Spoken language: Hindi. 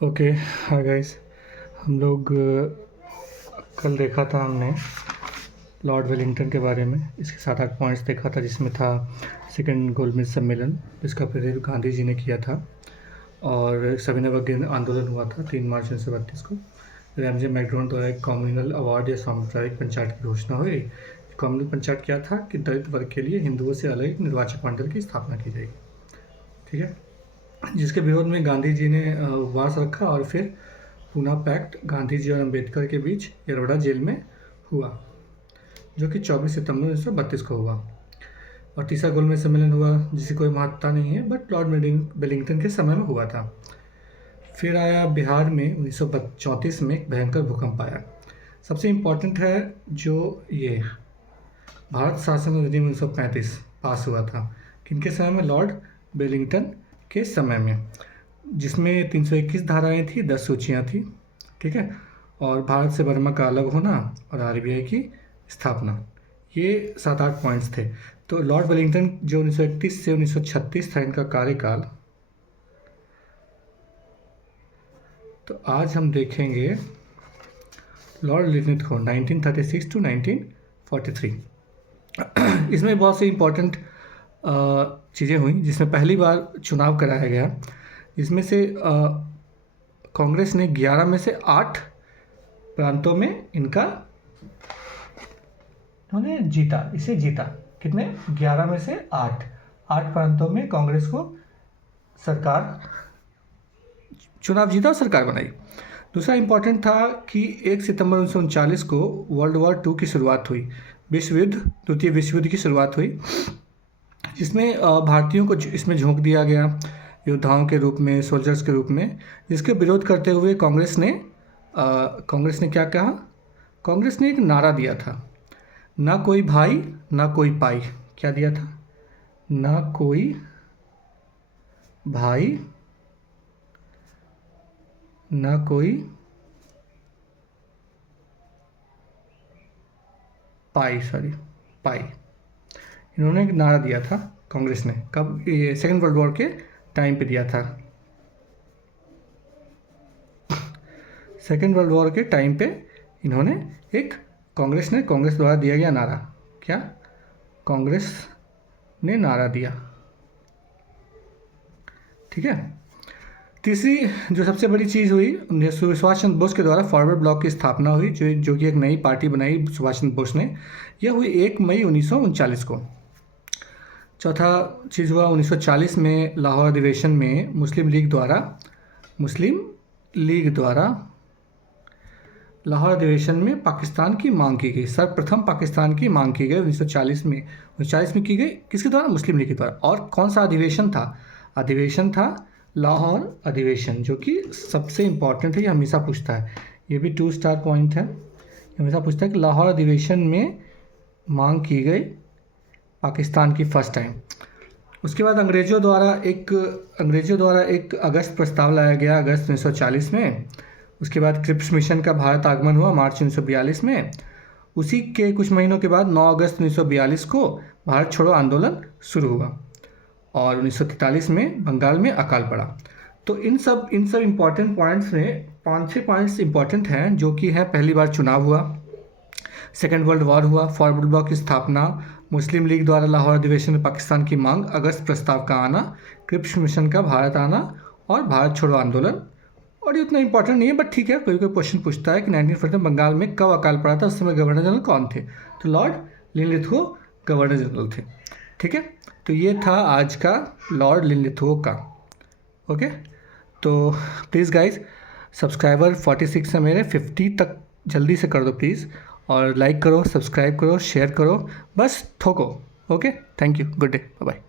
ओके। हाय गाइस, हम लोग कल देखा था हमने लॉर्ड वेलिंगटन के बारे में। इसके 7-8 पॉइंट्स देखा था, जिसमें था सेकंड गोलमेज सम्मेलन, जिसका प्रेरित गांधी जी ने किया था, और सविनय अवज्ञा आंदोलन हुआ था 3 मार्च 1932 को। रैमजे मैकडोनाल्ड द्वारा एक कम्युनल अवार्ड या सामुदायिक पंचायत की घोषणा हुई। कम्युनल पंचायत क्या था कि दलित वर्ग के लिए हिंदुओं से अलग निर्वाचक मंडल की स्थापना की जाएगी, ठीक है, जिसके विरोध में गांधी जी ने उपवास रखा और फिर पूना पैक्ट गांधी जी और अंबेडकर के बीच यरवड़ा जेल में हुआ, जो कि 24 सितंबर 1932 को हुआ। और तीसरा गोलमेज सम्मेलन हुआ, जिसकी कोई महत्ता नहीं है, बट लॉर्ड वेलिंगटन के समय में हुआ था। फिर आया बिहार में 1934 में एक भयंकर भूकंप आया। सबसे इम्पोर्टेंट है जो ये भारत शासन अधिनियम 1935 पास हुआ था, किनके समय में? लॉर्ड वेलिंगटन के समय में, जिसमें 321 धाराएं थी, 10 सूचियाँ थी, ठीक है, और भारत से बर्मा का अलग होना और आरबीआई की स्थापना, ये 7-8 पॉइंट्स थे। तो लॉर्ड वेलिंगटन जो 1931 से 1936 था इनका कार्यकाल। तो आज हम देखेंगे लॉर्ड लिनिथ को 1936 टू 1943। इसमें बहुत सी इम्पोर्टेंट चीज़ें हुई, जिसमें पहली बार चुनाव कराया गया, जिसमें से कांग्रेस ने 11 में से 8 प्रांतों में उन्होंने जीता। कितने? 11 में से 8 प्रांतों में कांग्रेस को चुनाव जीता और सरकार बनाई। दूसरा इम्पोर्टेंट था कि 1 सितंबर 1939 को वर्ल्ड वॉर 2 की शुरुआत हुई, द्वितीय विश्व युद्ध की शुरुआत हुई, जिसमें भारतीयों को इसमें झोंक दिया गया योद्धाओं के रूप में, सोल्जर्स के रूप में, जिसके विरोध करते हुए कांग्रेस ने क्या कहा? कांग्रेस ने एक नारा दिया था, ना कोई भाई ना कोई पाई। क्या दिया था? ना कोई भाई ना कोई पाई। इन्होंने एक नारा दिया था कांग्रेस ने। कब? ये सेकेंड वर्ल्ड वॉर के टाइम पे दिया था। सेकेंड वर्ल्ड वॉर के टाइम पे इन्होंने कांग्रेस द्वारा दिया गया नारा। क्या? कांग्रेस ने नारा दिया, ठीक है। तीसरी जो सबसे बड़ी चीज़ हुई, सुभाष चंद्र बोस के द्वारा फॉरवर्ड ब्लॉक की स्थापना हुई, जो कि एक नई पार्टी बनाई सुभाष चंद्र बोस ने। यह हुई 1 मई 1939 को। चौथा चीज़ हुआ 1940 में लाहौर अधिवेशन में मुस्लिम लीग द्वारा लाहौर अधिवेशन में पाकिस्तान की मांग की गई। सर्वप्रथम पाकिस्तान की मांग की गई 1940 में की गई। किसके द्वारा? मुस्लिम लीग के द्वारा। और कौन सा अधिवेशन था? अधिवेशन था लाहौर अधिवेशन, जो कि सबसे इम्पॉर्टेंट है, ये हमेशा पूछता है, ये भी 2 स्टार पॉइंट है, हमेशा पूछता है कि लाहौर अधिवेशन में मांग की गई पाकिस्तान की फर्स्ट टाइम। उसके बाद अंग्रेज़ों द्वारा एक अगस्त प्रस्ताव लाया गया अगस्त 1940 में। उसके बाद क्रिप्स मिशन का भारत आगमन हुआ मार्च 1942 में। उसी के कुछ महीनों के बाद 9 अगस्त 1942 को भारत छोड़ो आंदोलन शुरू हुआ, और 1943 में बंगाल में अकाल पड़ा। तो इन सब इम्पॉर्टेंट पॉइंट्स में 5-6 पॉइंट्स इम्पॉर्टेंट हैं, जो कि है पहली बार चुनाव हुआ, सेकेंड वर्ल्ड वॉर हुआ, फॉरवर्ड ब्लॉक की स्थापना, मुस्लिम लीग द्वारा लाहौर अधिवेशन में पाकिस्तान की मांग, अगस्त प्रस्ताव का आना, क्रिप्स मिशन का भारत आना, और भारत छोड़ो आंदोलन। और ये उतना इंपॉर्टेंट नहीं है, बट ठीक है, कोई क्वेश्चन पूछता है कि 1940 में बंगाल में कब अकाल पड़ा था, उस समय गवर्नर जनरल कौन थे? तो लॉर्ड लिनलिथगो गवर्नर जनरल थे, ठीक है। तो ये था आज का लॉर्ड लिनलिथगो का। ओके, तो प्लीज़ गाइज, सब्सक्राइबर 46 है मेरे, 50 तक जल्दी से कर दो प्लीज़, और लाइक करो, सब्सक्राइब करो, शेयर करो, बस ठोको। Okay, thank you, good day, bye.